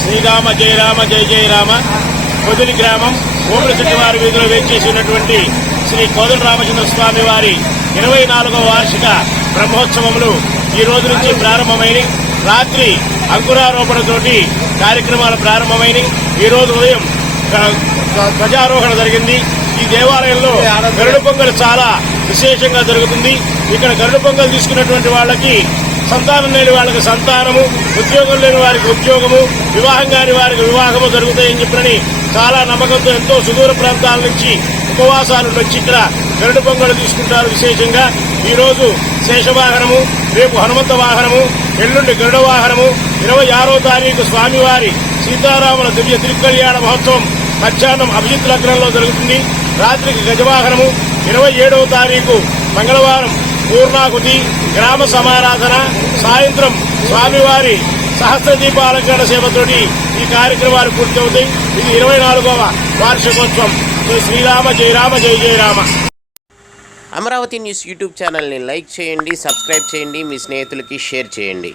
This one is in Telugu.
శ్రీరామ జయ రామ జయ జయ రామ. పొదిలి గ్రామం ఓపులశెట్టివారి వీధిలో వేచేసినటువంటి శ్రీ కోదండ రామచంద్ర స్వామి వారి 24వ వార్షిక బ్రహ్మోత్సవములు ఈ రోజు నుంచి ప్రారంభమైనవి. రాత్రి అంకురారోపణతోటి కార్యక్రమాలు ప్రారంభమైనవి. ఈ రోజు ఉదయం ధ్వజారోహణ జరిగింది. ఈ దేవాలయంలో గరుడ పొంగల్ చాలా విశేషంగా జరుగుతుంది. ఇక్కడ గరుడ పొంగల్ తీసుకున్నటువంటి వాళ్ళకి సంతానం లేని వాళ్ళకి సంతానము, ఉద్యోగం లేని వారికి ఉద్యోగము, వివాహం కాని వారికి వివాహము జరుగుతాయని చెప్పని చాలా నమ్మకంతో ఎంతో సుదూర ప్రాంతాల నుంచి ఉపవాసాలు వచ్చి ఇక్కడ గరుడ పొంగలు తీసుకుంటారు. విశేషంగా ఈ రోజు శేషవాహనము, రేపు హనుమంత వాహనము, ఎల్లుండి గరుడ వాహనము, 26వ తారీఖు స్వామివారి సీతారాముల దివ్య తిరుకళ్యాణ మహోత్సవం మధ్యాహ్నం అభిజిత్ లగ్నంలో జరుగుతుంది. రాత్రికి గజవాహనము, 27వ తారీఖు మంగళవారం పూర్ణాహుతి, గ్రామ సమారాధన, సాయంత్రం స్వామివారి సహస్ర దీపాలంకరణ సేవతోటి ఈ కార్యక్రమాలు పూర్తవుతాయి. ఇది 24వ వార్షికోత్సవం. శ్రీరామ జయ రామ జయ జయ రామ. అమరావతి న్యూస్ యూట్యూబ్ ఛానల్ని లైక్ చేయండి, సబ్స్క్రైబ్ చేయండి, మీ స్నేహితులకి షేర్ చేయండి.